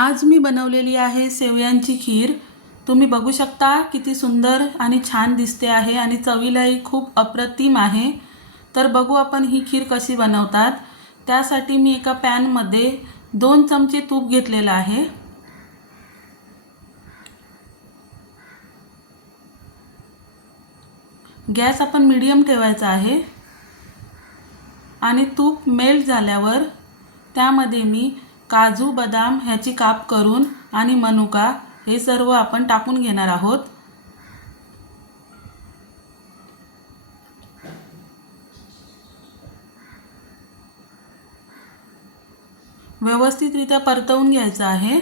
आज मी बनवलेली आहे शेवयांची खीर। तुम्ही बघू शकता किती सुंदर आणि छान दिसते आहे आणि चवीलाही खूप अप्रतिम आहे। तर बघू आपण ही खीर कशी बनवतात। त्यासाठी मी एका पॅन मध्ये 2 चमचे तूप घेतलेले आहे। गॅस आपण मीडियम ठेवायचा आहे आणि तूप मेल्ट झाल्यावर त्यामध्ये मी काजू बदाम ह्याची काप करून आणि मनुका हे सर्व आपण टाकून घेणार आहोत। व्यवस्थितरित्या परतवून घ्यायचं आहे।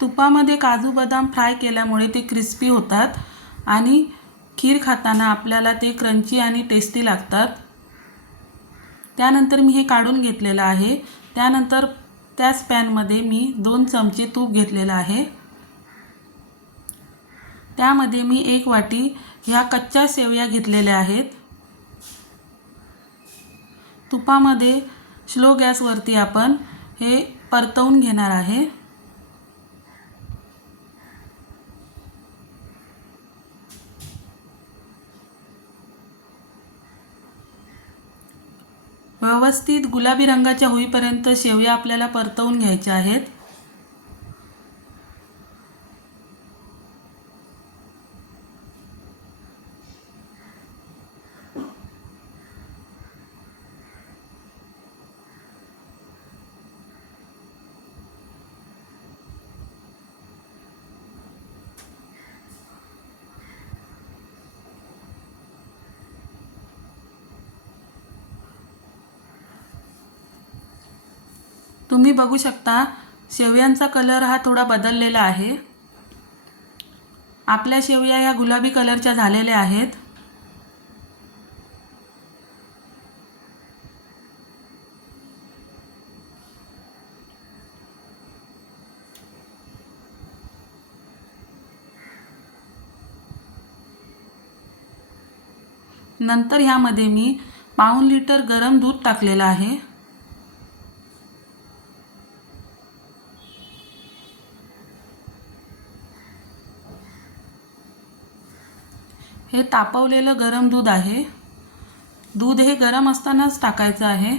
तुपामध्ये काजू बदाम फ्राय केल्यामुळे ते क्रिस्पी होतात आणि खीर खाताना आपल्याला ते क्रंची आणि टेस्टी लागतात। त्यानंतर मी हे काढून घेतलेलं आहे। त्यानंतर त्याच पॅन मध्ये मी 2 चमचे तूप घेतलेलं आहे। त्यामध्ये मी 1 वाटी ह्या कच्च्या शेवया घेतलेल्या आहेत। तुपामध्ये स्लो गॅस वरती आपण हे परतवून घेणार आहे। व्यवस्थित गुलाबी रंगाच्या होईपर्यंत शेवया आपल्याला परतवून घ्यायच्या आहेत। तुम्ही बघू शकता शेवयांचा कलर हा थोडा बदललेला आहे। आपल्या शेवया या गुलाबी कलरच्या झालेल्या आहेत। नंतर ह्यामध्ये मी पाऊण लिटर गरम दूध टाकलेलं आहे। हे तापवलेलं गरम दूध आहे। दूध हे गरम असतानाच टाकायचं आहे।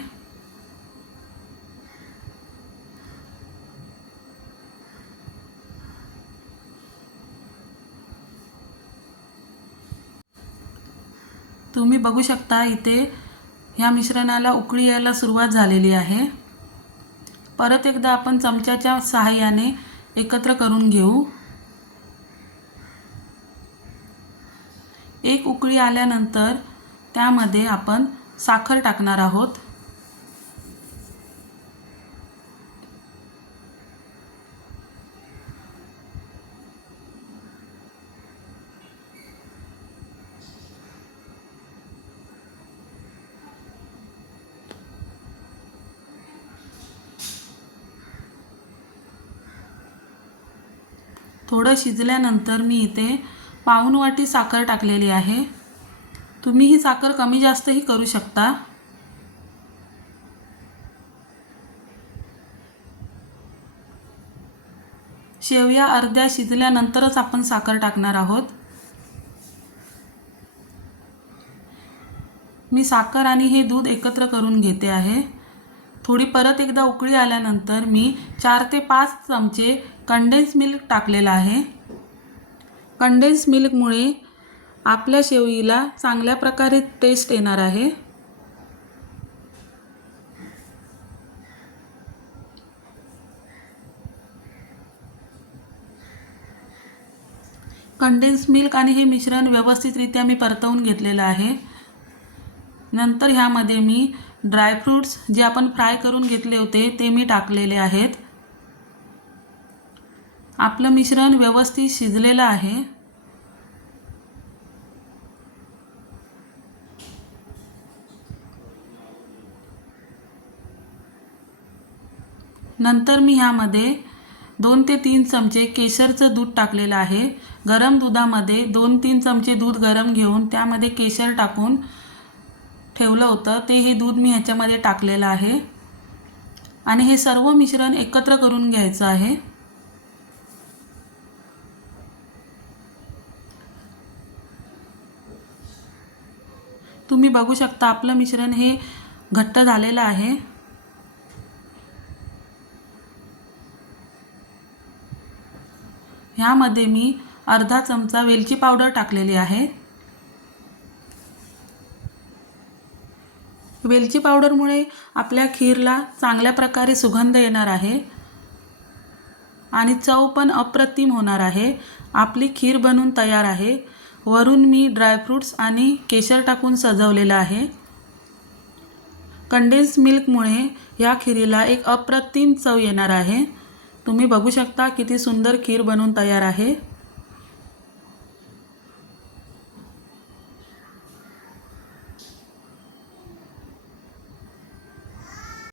तुम्ही बघू शकता इथे ह्या मिश्रणाला उकळी यायला सुरुवात झालेली आहे। परत एकदा आपण चमच्याच्या सहाय्याने एकत्र करून घेऊ। एक उकळी आल्यानंतर त्यामध्ये आपण साखर टाकणार आहोत। थोडं शिजल्यानंतर मी इथे पाऊण वाटी साखर टाकलेली आहे। तुम्ही ही साखर कमी जास्त ही करू शकता। शेवया अर्ध्या शिजल्यानंतरच आपण साखर टाकणार आहोत। मी साखर आणि हे दूध एकत्र करून घेते आहे। थोडी परत एकदा उकळी आल्यानंतर मी 4 ते 5 चमचे कंडेन्स मिल्क टाकलेला आहे। कंडेन्स मिल्कमुळे आपल्या शेवईला चांगल्या प्रकारे टेस्ट येणार आहे। कंडेन्स मिल्क आणि हे मिश्रण व्यवस्थितरित्या मी परतवून घेतलेलं आहे। नंतर ह्यामध्ये मी ड्राय फ्रूट्स जे आपण फ्राय करून घेतले होते ते मी टाकलेले आहेत। आपलं मिश्रण व्यवस्थित शिजलेलं आहे। नंतर मी ह्यामध्ये 2 ते 3 चमचे केशरचं दूध टाकलेलं आहे। गरम दुधामध्ये 2-3 चमचे दूध गरम घेऊन त्यामध्ये केशर टाकून ठेवलं होतं, ते हे दूध मी ह्याच्यामध्ये टाकलेलं आहे आणि हे सर्व मिश्रण एकत्र करून घ्यायचं आहे। तुम्ही बघू शकता आपलं मिश्रण हे घट्ट झालेलं आहे। ह्यामध्ये मी अर्धा चमचा वेलची पावडर टाकलेली आहे। वेलची पावडरमुळे आपल्या खीरला चांगल्या प्रकारे सुगंध येणार आहे आणि चव पण अप्रतिम होणार आहे। आपली खीर बनून तयार आहे। वरून मी ड्रायफ्रूट्स आणि केशर टाकून सजवलेलं आहे। कंडेन्स मिल्कमुळे या खीरीला एक अप्रतिम चव येणार आहे। तुम्ही बघू शकता किती सुंदर खीर बनून तयार आहे।